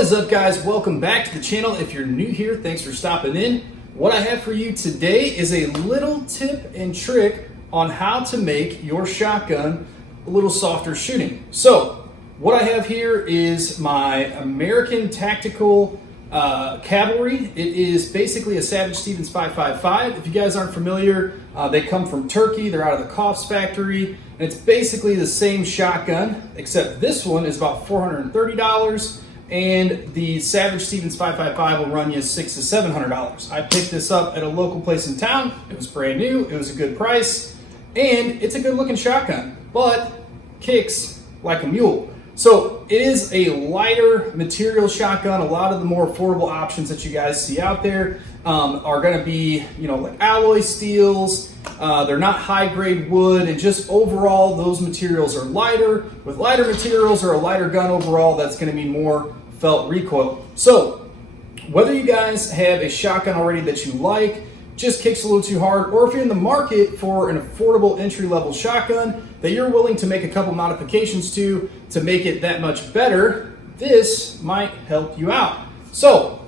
is up, guys? Welcome back to the channel. If you're new here, thanks for stopping in. What I have for you today is a little tip and trick on how to make your shotgun a little softer shooting. So what I have here is my American Tactical Cavalry. It is basically a Savage Stevens 5.55. If you guys aren't familiar, they come from Turkey. They're out of the Koffs factory. And it's basically the same shotgun, except this one is about $430. And the Savage Stevens 5.55 will run you $600 to $700. I picked this up at a local place in town. It was brand new. It was a good price. And it's a good looking shotgun, but kicks like a mule. So it is a lighter material shotgun. A lot of the more affordable options that you guys see out there are going to be, like alloy steels. They're not high grade wood, and just overall those materials are lighter. With lighter materials or a lighter gun overall, that's going to mean more felt recoil. So whether you guys have a shotgun already that you like, just kicks a little too hard, or if you're in the market for an affordable entry-level shotgun that you're willing to make a couple modifications to make it that much better, this might help you out. So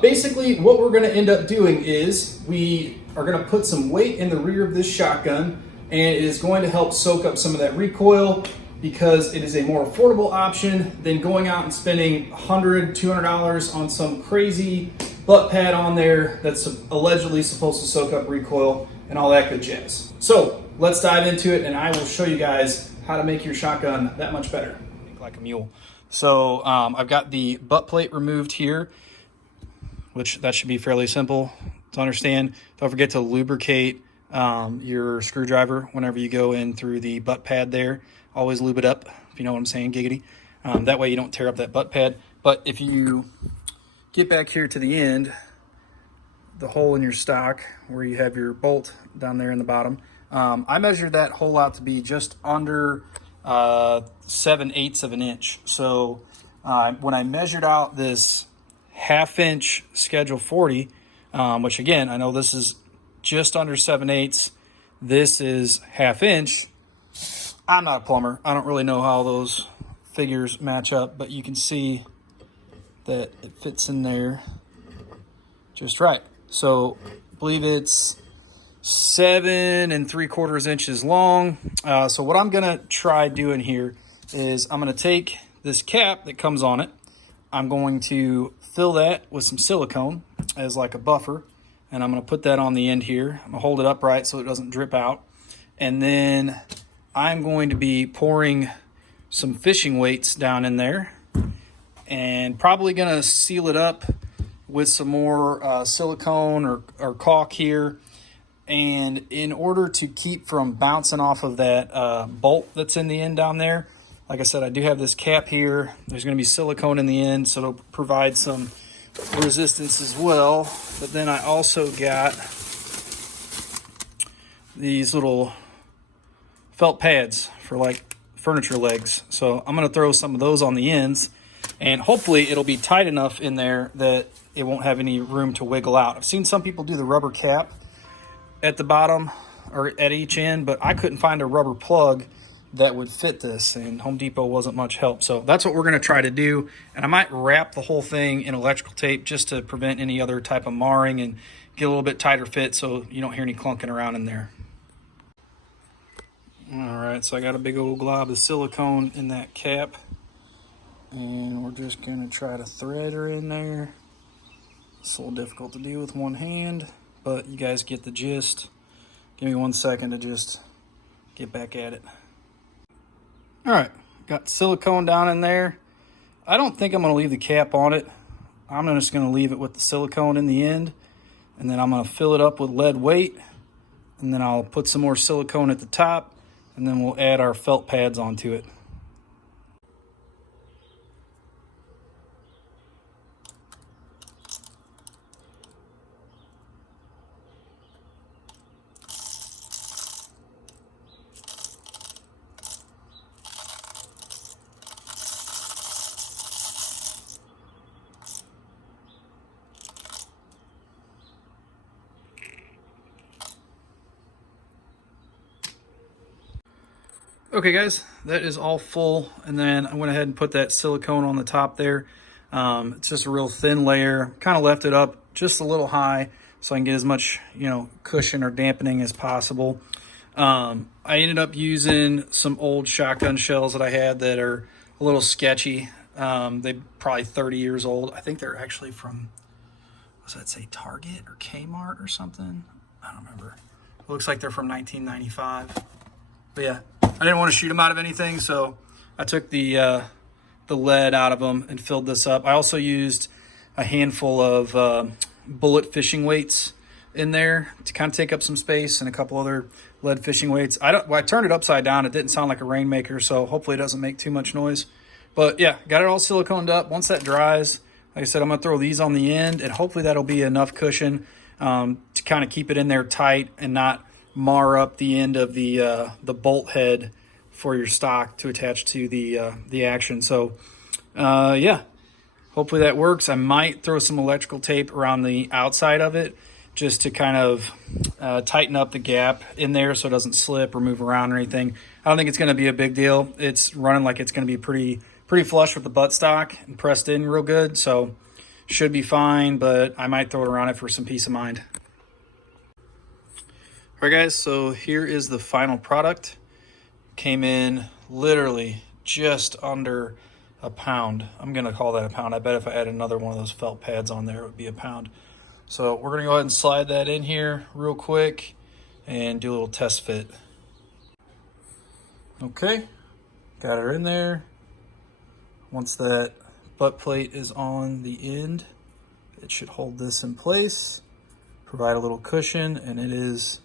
basically what we're going to end up doing is we are going to put some weight in the rear of this shotgun, and it is going to help soak up some of that recoil because it is a more affordable option than going out and spending $100, $200 on some crazy butt pad on there that's allegedly supposed to soak up recoil and all that good jazz. So let's dive into it, and I will show you guys how to make your shotgun that much better. Like a mule. So I've got the butt plate removed here, which that should be fairly simple to understand. Don't forget to lubricate your screwdriver whenever you go in through the butt pad there. Always lube it up, if you know what I'm saying, giggity. That way you don't tear up that butt pad. But if you get back here to the end, the hole in your stock where you have your bolt down there in the bottom, I measured that hole out to be just under 7/8 of an inch. So when I measured out this 1/2 inch Schedule 40, which again, I know this is just under 7/8, this is 1/2 inch. I'm not a plumber. I don't really know how those figures match up, but you can see that it fits in there just right. So I believe it's 7 3/4 inches long. So what I'm gonna try doing here is I'm gonna take this cap that comes on it. I'm going to fill that with some silicone as like a buffer, and I'm gonna put that on the end here. I'm gonna hold it upright so it doesn't drip out, and then I'm going to be pouring some fishing weights down in there, and probably gonna seal it up with some more silicone or caulk here. And in order to keep from bouncing off of that bolt that's in the end down there, like I said, I do have this cap here. There's gonna be silicone in the end, so it'll provide some resistance as well. But then I also got these little felt pads for like furniture legs. So I'm gonna throw some of those on the ends, and hopefully it'll be tight enough in there that it won't have any room to wiggle out. I've seen some people do the rubber cap at the bottom or at each end, but I couldn't find a rubber plug that would fit this, and Home Depot wasn't much help. So that's what we're gonna try to do. And I might wrap the whole thing in electrical tape just to prevent any other type of marring and get a little bit tighter fit so you don't hear any clunking around in there. All right, so I got a big old glob of silicone in that cap, and we're just gonna try to thread her in there. It's a little difficult to do with one hand, but you guys get the gist. Give me 1 second to just get back at it. All right, got silicone down in there. I don't think I'm gonna leave the cap on it. I'm just gonna leave it with the silicone in the end, and then I'm gonna fill it up with lead weight, and then I'll put some more silicone at the top, and then we'll add our felt pads onto it. Okay guys, that is all full, and then I went ahead and put that silicone on the top there. It's just a real thin layer. Kind of left it up just a little high so I can get as much, cushion or dampening as possible. I ended up using some old shotgun shells that I had that are a little sketchy. They're probably 30 years old. I think they're actually from, what's that say, Target or Kmart or something? I don't remember. It looks like they're from 1995. But yeah, I didn't want to shoot them out of anything, so I took the lead out of them and filled this up. I also used a handful of bullet fishing weights in there to kind of take up some space, and a couple other lead fishing weights. I turned it upside down. It didn't sound like a rainmaker, so hopefully it doesn't make too much noise. But yeah, got it all siliconed up. Once that dries, like I said, I'm gonna throw these on the end, and hopefully that'll be enough cushion to kind of keep it in there tight and not mar up the end of the bolt head for your stock to attach to the action. So yeah, hopefully that works. I might throw some electrical tape around the outside of it just to kind of tighten up the gap in there so it doesn't slip or move around or anything. I don't think it's going to be a big deal. It's running like it's going to be pretty flush with the buttstock and pressed in real good, so should be fine, but I might throw it around it for some peace of mind. All right, guys, so here is the final product. Came in literally just under a pound. I'm going to call that a pound. I bet if I add another one of those felt pads on there, it would be a pound. So we're going to go ahead and slide that in here real quick and do a little test fit. Okay, got her in there. Once that butt plate is on the end, it should hold this in place, provide a little cushion, and it is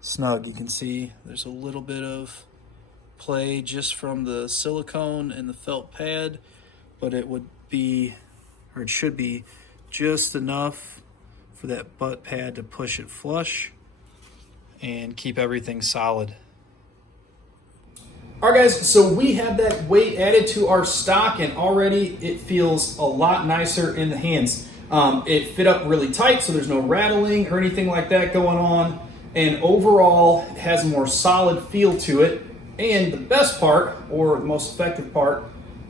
snug. You can see there's a little bit of play just from the silicone and the felt pad, but it would be, or it should be, just enough for that butt pad to push it flush and keep everything solid. All right, guys, so we have that weight added to our stock, and already it feels a lot nicer in the hands. It fit up really tight, so there's no rattling or anything like that going on, and overall it has a more solid feel to it. And the best part, or the most effective part,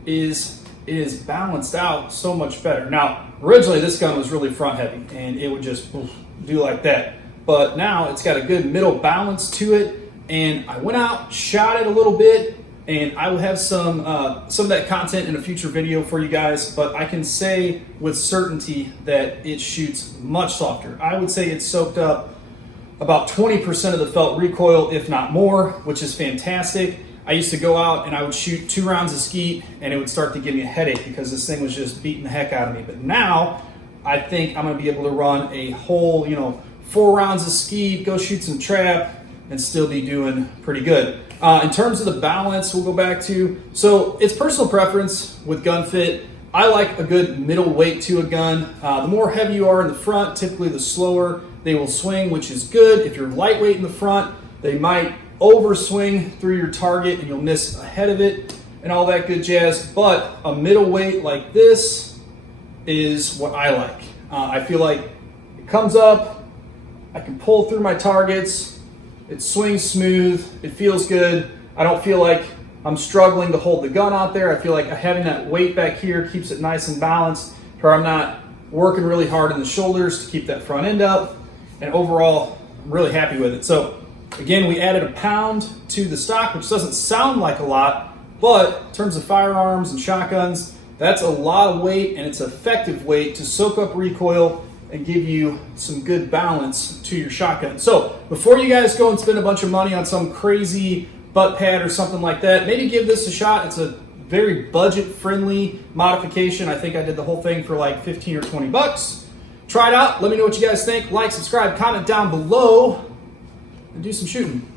is it is balanced out so much better. Now, originally this gun was really front heavy, and it would just do like that. But now it's got a good middle balance to it, and I went out, shot it a little bit, and I will have some of that content in a future video for you guys, but I can say with certainty that it shoots much softer. I would say it's soaked up about 20% of the felt recoil, if not more, which is fantastic. I used to go out and I would shoot 2 rounds of skeet, and it would start to give me a headache because this thing was just beating the heck out of me. But now I think I'm gonna be able to run a whole, 4 rounds of skeet, go shoot some trap, and still be doing pretty good. In terms of the balance, we'll go back to, so it's personal preference with gun fit. I like a good middle weight to a gun. The more heavy you are in the front, typically the slower they will swing, which is good. If you're lightweight in the front, they might overswing through your target and you'll miss ahead of it and all that good jazz. But a middle weight like this is what I like. I feel like it comes up, I can pull through my targets, it swings smooth, it feels good. I don't feel like I'm struggling to hold the gun out there. I feel like having that weight back here keeps it nice and balanced, where I'm not working really hard in the shoulders to keep that front end up. And overall, I'm really happy with it. So again, we added a pound to the stock, which doesn't sound like a lot, but in terms of firearms and shotguns, that's a lot of weight, and it's effective weight to soak up recoil and give you some good balance to your shotgun. So before you guys go and spend a bunch of money on some crazy butt pad or something like that, maybe give this a shot. It's a very budget-friendly modification. I think I did the whole thing for like 15 or 20 bucks. Try it out. Let me know what you guys think. Like, subscribe, comment down below, and do some shooting.